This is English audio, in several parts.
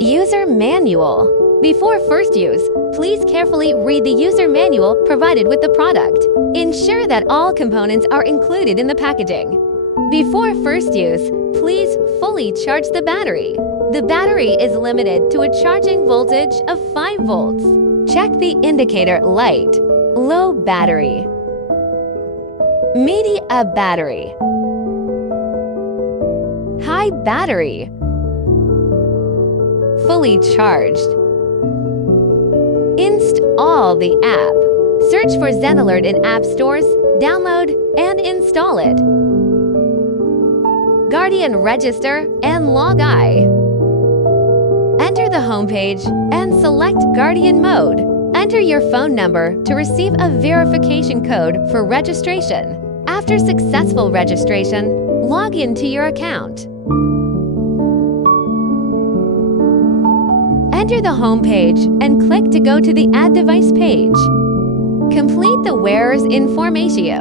User Manual. Before first use, please carefully read the user manual provided with the product. Ensure that all components are included in the packaging. Before first use, please fully charge the battery. The battery is limited to a charging voltage of 5 volts. Check the indicator light. Low battery. Media battery. High battery. Fully charged. Install the app. Search for ZenAlert in app stores, download, and install it. Guardian register and log I. Enter the homepage and select Guardian mode. Enter your phone number to receive a verification code for registration. After successful registration, log into your account. Enter the home page and click to go to the Add Device page. Complete the wearer's information.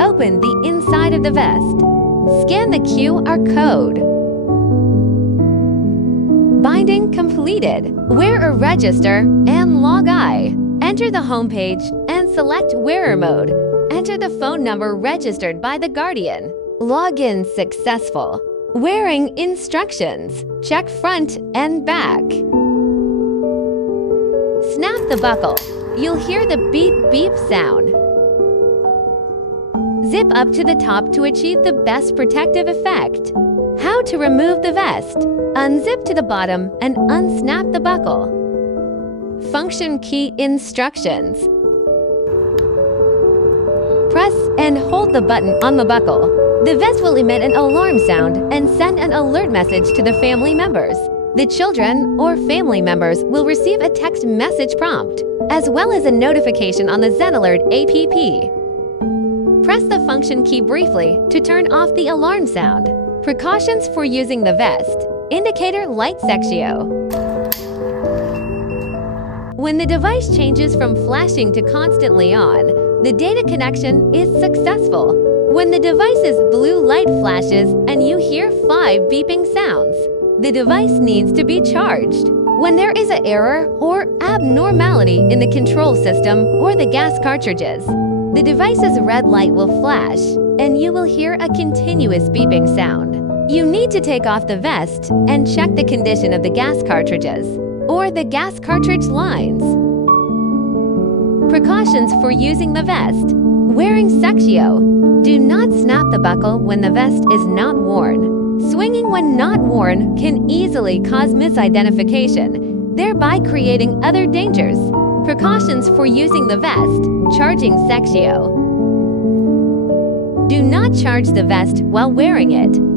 Open the inside of the vest. Scan the QR code. Binding completed. Wear a register and log I. Enter the home page and select wearer mode. Enter the phone number registered by the Guardian. Login successful. Wearing instructions. Check front and back. Snap the buckle. You'll hear the beep beep sound. Zip up to the top to achieve the best protective effect. How to remove the vest. Unzip to the bottom and unsnap the buckle. Function key instructions. Press and hold the button on the buckle. The vest will emit an alarm sound and send an alert message to the family members. The children or family members will receive a text message prompt, as well as a notification on the ZenAlert app. Press the function key briefly to turn off the alarm sound. Precautions for using the vest. Indicator light section. When the device changes from flashing to constantly on, the data connection is successful. When the device's blue light flashes and you hear 5 beeping sounds, the device needs to be charged. When there is an error or abnormality in the control system or the gas cartridges, the device's red light will flash and you will hear a continuous beeping sound. You need to take off the vest and check the condition of the gas cartridges or the gas cartridge lines. Precautions for using the vest. Wearing section. Do not snap the buckle when the vest is not worn. Swinging when not worn can easily cause misidentification, thereby creating other dangers. Precautions for using the vest. Charging section. Do not charge the vest while wearing it.